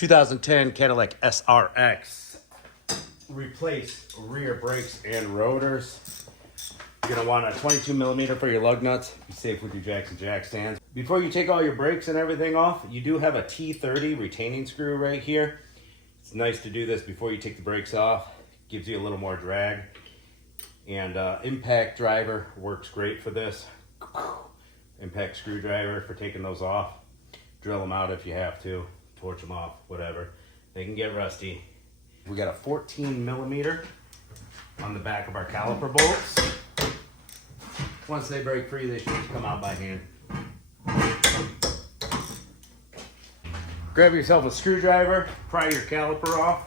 2010 Cadillac SRX. Replace rear brakes and rotors. You're gonna want a 22 millimeter for your lug nuts. Be safe with your jacks and jack stands. Before you take all your brakes and everything off, you do have a T30 retaining screw right here. It's nice to do this before you take the brakes off. Gives you a little more drag. And impact driver works great for this. Impact screwdriver for taking those off. Drill them out if you have to. Torch them off, whatever. They can get rusty. We got a 14 millimeter on the back of our caliper bolts. Once they break free, they should come out by hand. Grab yourself a screwdriver, pry your caliper off.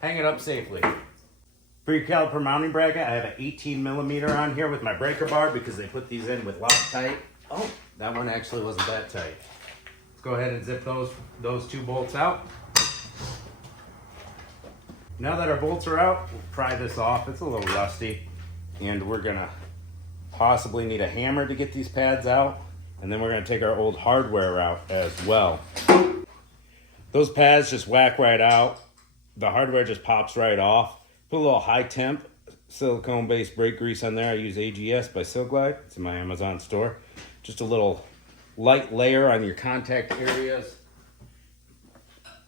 Hang it up safely. For your caliper mounting bracket, I have an 18 millimeter on here with my breaker bar because they put these in with Loctite. Oh, that one actually wasn't that tight. Let's go ahead and zip those two bolts out. Now that our bolts are out, we'll pry this off. It's a little rusty, and we're gonna possibly need a hammer to get these pads out, and then we're gonna take our old hardware out as well. Those pads just whack right out. The hardware just pops right off. Put a little high temp silicone based brake grease on there. I use AGS by Silglide. It's in my Amazon store. Just a little light layer on your contact areas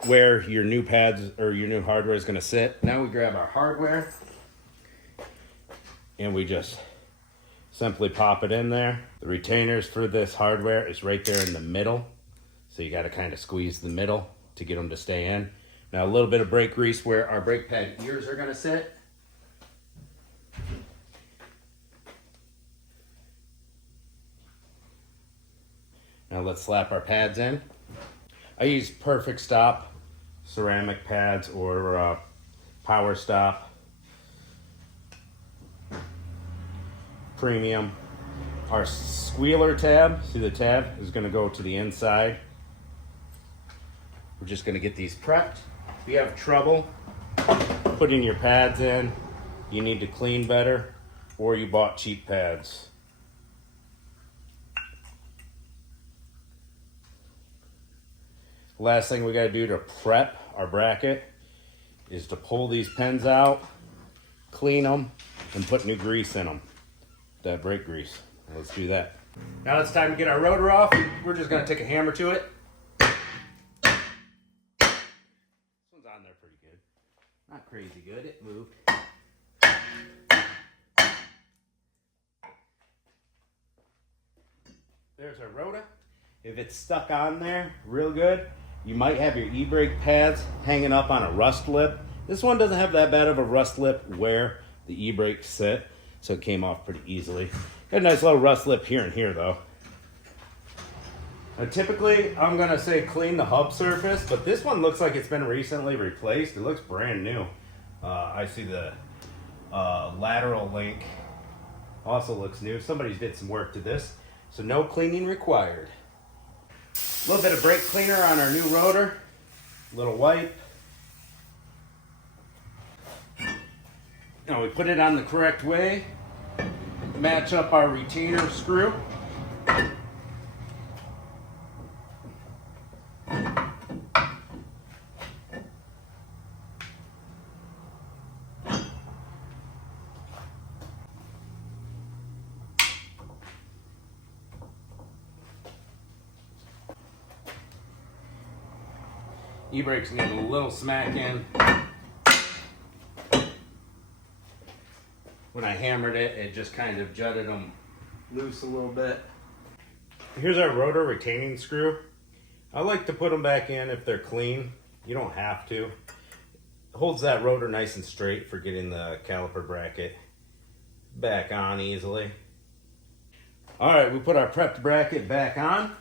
where your new pads or your new hardware is going to sit. Now we grab our hardware and we just simply pop it in there. The retainers for this hardware is right there in the middle. So you got to kind of squeeze the middle to get them to stay in. Now a little bit of brake grease where our brake pad ears are going to sit. Now let's slap our pads in. I use Perfect Stop ceramic pads or Power Stop Premium. Our squealer tab, see the tab, is going to go to the inside. We're just going to get these prepped. If you have trouble putting your pads in, you need to clean better, or you bought cheap pads. Last thing we got to do to prep our bracket is to pull these pins out, clean them, and put new grease in them. That brake grease. Let's do that. Now it's time to get our rotor off. We're just going to take a hammer to it. This one's on there pretty good. Not crazy good. It moved. There's our rotor. If it's stuck on there real good, you might have your e-brake pads hanging up on a rust lip. This one doesn't have that bad of a rust lip where the e-brakes sit, so it came off pretty easily. Got a nice little rust lip here and here though. Now, typically, I'm gonna say clean the hub surface, but this one looks like it's been recently replaced. It looks brand new. I see the lateral link also looks new. Somebody did some work to this, so no cleaning required. A little bit of brake cleaner on our new rotor. A little wipe. Now we put it on the correct way. Match up our retainer screw. E-brakes need a little smack in. When I hammered it, it just kind of jutted them loose a little bit. Here's our rotor retaining screw. I like to put them back in if they're clean. You don't have to. It holds that rotor nice and straight for getting the caliper bracket back on easily. All right, we put our prepped bracket back on.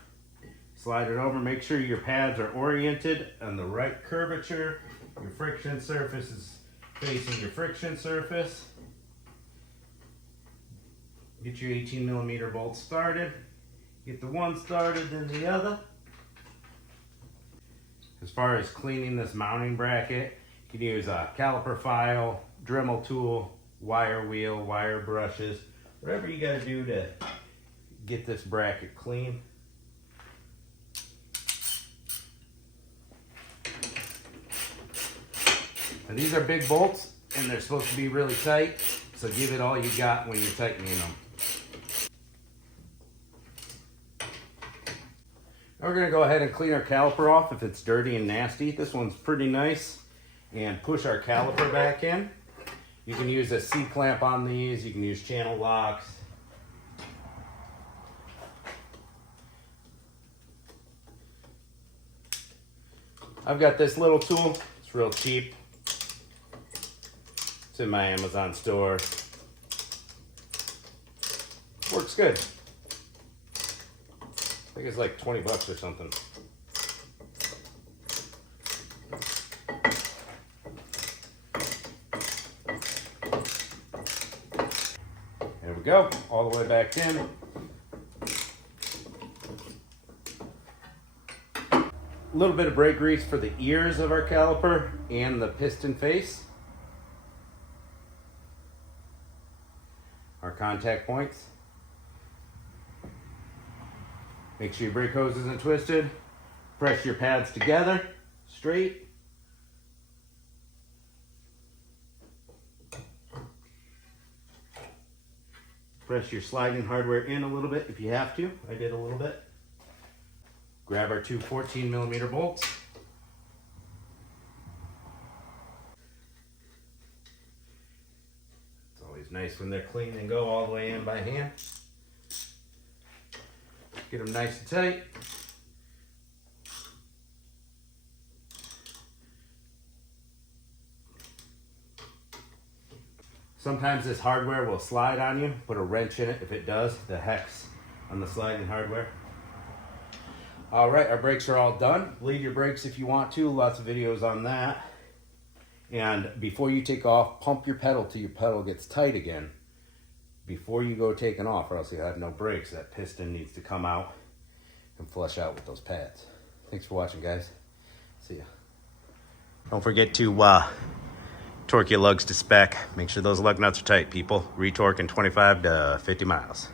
Slide it over, make sure your pads are oriented on the right curvature. Your friction surface is facing your friction surface. Get your 18 millimeter bolts started. Get the one started, then the other. As far as cleaning this mounting bracket, you can use a caliper file, Dremel tool, wire wheel, wire brushes, whatever you gotta do to get this bracket clean. Now, these are big bolts and they're supposed to be really tight, so give it all you got when you're tightening them. Now we're going to go ahead and clean our caliper off if it's dirty and nasty. This one's pretty nice. And push our caliper back in. You can use a C-clamp on these. You can use channel locks. I've got this little tool. It's real cheap. It's in my Amazon store. Works good. I think it's like 20 bucks or something. There we go, all the way back in. A little bit of brake grease for the ears of our caliper and the piston face. Our contact points. Make sure your brake hose isn't twisted. Press your pads together, straight. Press your sliding hardware in a little bit if you have to. I did a little bit. Grab our two 14mm bolts. It's always nice when they're clean and go all the way in by hand. Get them nice and tight. Sometimes this hardware will slide on you. Put a wrench in it if it does, the hex on the sliding hardware. All right, our brakes are all done. Bleed your brakes if you want to. Lots of videos on that. And before you take off, pump your pedal till your pedal gets tight again before you go taking off, or else you'll have no brakes. That piston needs to come out and flush out with those pads. Thanks for watching, guys. See ya. Don't forget to torque your lugs to spec. Make sure those lug nuts are tight, people. Retorque in 25 to 50 miles.